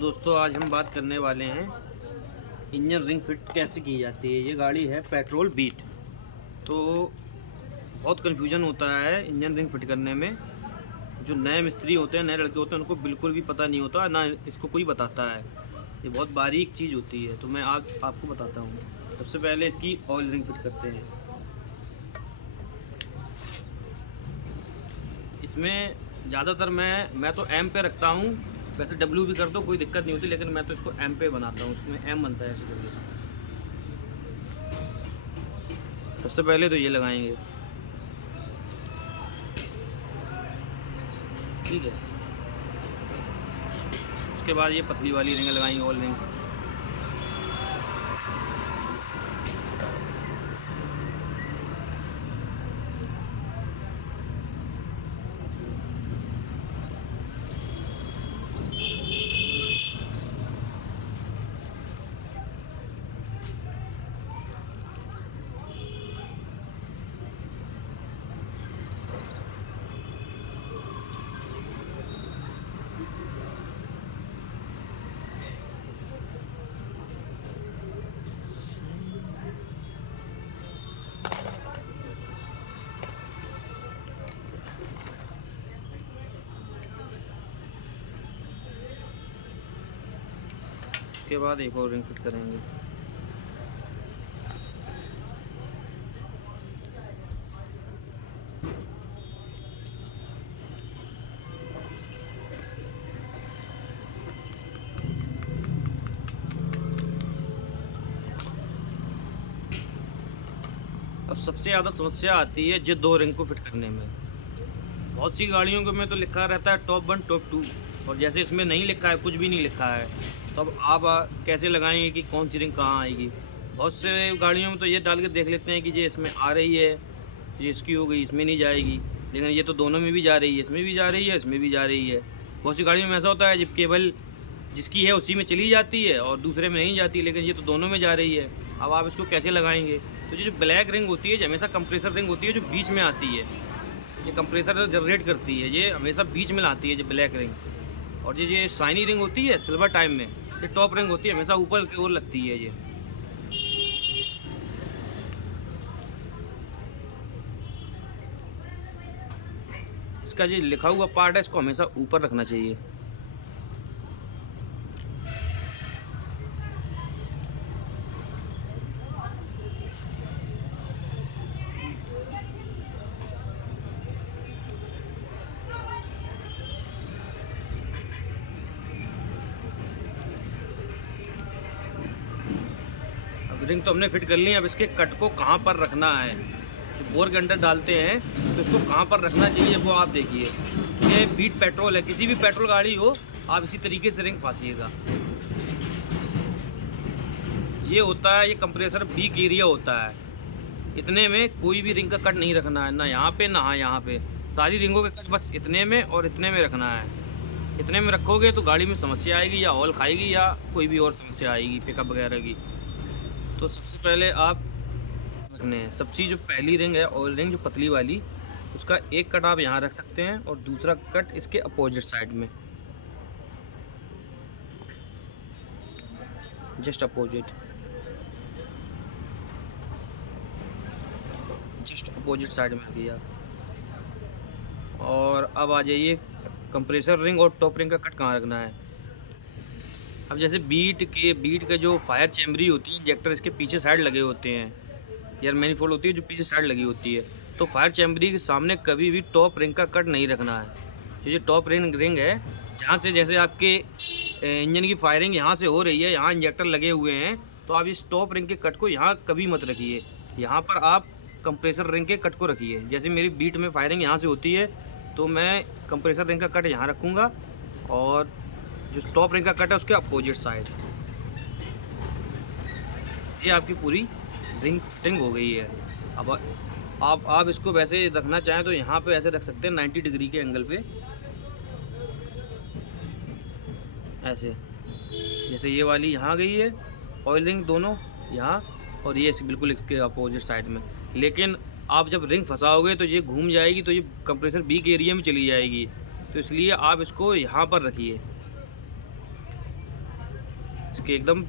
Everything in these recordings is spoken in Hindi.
दोस्तों आज हम बात करने वाले हैं इंजन रिंग फिट कैसे की जाती है। ये गाड़ी है पेट्रोल बीट। तो बहुत कन्फ्यूजन होता है इंजन रिंग फिट करने में। जो नए मिस्त्री होते हैं, नए लड़के होते हैं, उनको बिल्कुल भी पता नहीं होता, ना इसको कोई बताता है। ये बहुत बारीक चीज़ होती है, तो मैं आज आपको बताता हूँ। सबसे पहले इसकी ऑयल रिंग फिट करते हैं। इसमें ज़्यादातर मैं तो एम पे रखता हूँ। वैसे डब्ल्यू भी कर दो, कोई दिक्कत नहीं होती, लेकिन मैं तो इसको एम पे बनाता हूँ। उसमें एम बनता है ऐसे करके। सबसे पहले तो ये लगाएंगे, ठीक है। उसके बाद ये पतली वाली रिंग लगाएंगे, ऑयल रिंग। उसके बाद एक और रिंग फिट करेंगे। अब सबसे ज़्यादा समस्या आती है जो दो रिंग को फिट करने में। बहुत सी गाड़ियों के में तो लिखा रहता है टॉप 1 टॉप 2, और जैसे इसमें नहीं लिखा है, कुछ भी नहीं लिखा है, तो अब आप कैसे लगाएंगे कि कौन सी रिंग कहाँ आएगी। बहुत से गाड़ियों में तो ये डाल के देख लेते हैं कि ये इसमें आ रही है, ये इसकी हो गई, इसमें नहीं जाएगी। लेकिन ये तो दोनों में भी जा रही है, इसमें भी जा रही है, इसमें भी जा रही है। बहुत सी गाड़ियों में ऐसा होता है जब केवल जिसकी है उसी में चली जाती है और दूसरे में नहीं जाती, लेकिन ये तो दोनों में जा रही है। अब आप इसको कैसे लगाएंगे? तो ये जो ब्लैक रिंग होती है, जो हमेशा कंप्रेसर रिंग होती है, जो बीच में आती है, ये कंप्रेसर जनरेट करती है, ये हमेशा बीच में लाती है जो ब्लैक रिंग। और ये शाइनी रिंग होती है सिल्वर टाइम में, ये टॉप रिंग होती है, हमेशा ऊपर की ओर लगती है। ये इसका जो लिखा हुआ पार्ट है, इसको हमेशा ऊपर रखना चाहिए। रिंग तो हमने फिट कर ली। अब इसके कट को कहाँ पर रखना है, जो बोर के अंदर डालते हैं तो इसको कहाँ पर रखना चाहिए वो आप देखिए। ये बीट पेट्रोल है, किसी भी पेट्रोल गाड़ी हो, आप इसी तरीके से रिंग फांसिएगा। ये होता है, ये कंप्रेसर बीक एरिया होता है। इतने में कोई भी रिंग का कट नहीं रखना है, ना यहाँ पे ना यहाँ पे। सारी रिंगों के कट बस इतने में और इतने में रखना है। इतने में रखोगे तो गाड़ी में समस्या आएगी, या ऑयल खाएगी, या कोई भी और समस्या आएगी पिकअप वगैरह की। तो सबसे पहले आप रखने हैं, सबसे जो पहली रिंग है ऑयल रिंग, जो पतली वाली, उसका एक कट आप यहाँ रख सकते हैं और दूसरा कट इसके अपोजिट साइड में, जस्ट अपोजिट साइड में दिया। और अब आ जाइए, कंप्रेसर रिंग और टॉप रिंग का कट कहाँ रखना है। अब जैसे बीट के जो फायर चैम्बरी होती है, इंजेक्टर इसके पीछे साइड लगे होते हैं, यार मैनिफोल्ड होती है जो पीछे साइड लगी होती है, तो फायर चैम्बरी के सामने कभी भी टॉप रिंग का कट नहीं रखना है। ये टॉप रिंग है, जहाँ से जैसे आपके इंजन की फायरिंग यहाँ से हो रही है, यहाँ इंजेक्टर लगे हुए हैं, तो आप इस टॉप रिंग के कट को यहाँ कभी मत रखिए। यहाँ पर आप कंप्रेसर रिंग के कट को रखिए। जैसे मेरी बीट में फायरिंग यहाँ से होती है, तो मैं कंप्रेसर रिंग का कट यहाँ रखूँगा, और जो टॉप रिंग का कट है उसके अपोजिट साइड। ये आपकी पूरी रिंग फिटिंग हो गई है। अब आप इसको वैसे रखना चाहें तो यहाँ पे ऐसे रख सकते हैं 90 डिग्री के एंगल पे, ऐसे। जैसे ये वाली यहाँ गई है ऑयल रिंग दोनों यहाँ, और ये बिल्कुल इसके अपोजिट साइड में। लेकिन आप जब रिंग फंसाओगे तो ये घूम जाएगी, तो ये कंप्रेसर बीक एरिया में चली जाएगी। तो इसलिए आप इसको यहाँ पर रखिए। इसके एकदम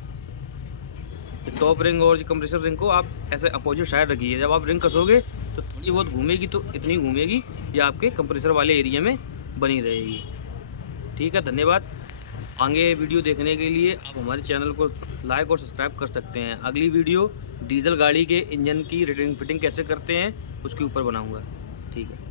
टॉप रिंग और कंप्रेसर रिंग को आप ऐसे अपोजिट साइड रखिए। जब आप रिंग कसोगे तो थोड़ी बहुत घूमेगी, तो इतनी घूमेगी ये आपके कंप्रेसर वाले एरिया में बनी रहेगी। ठीक है, धन्यवाद। आगे वीडियो देखने के लिए आप हमारे चैनल को लाइक और सब्सक्राइब कर सकते हैं। अगली वीडियो डीजल गाड़ी के इंजन की रिटर्निंग फिटिंग कैसे करते हैं उसके ऊपर बनाऊंगा। ठीक है।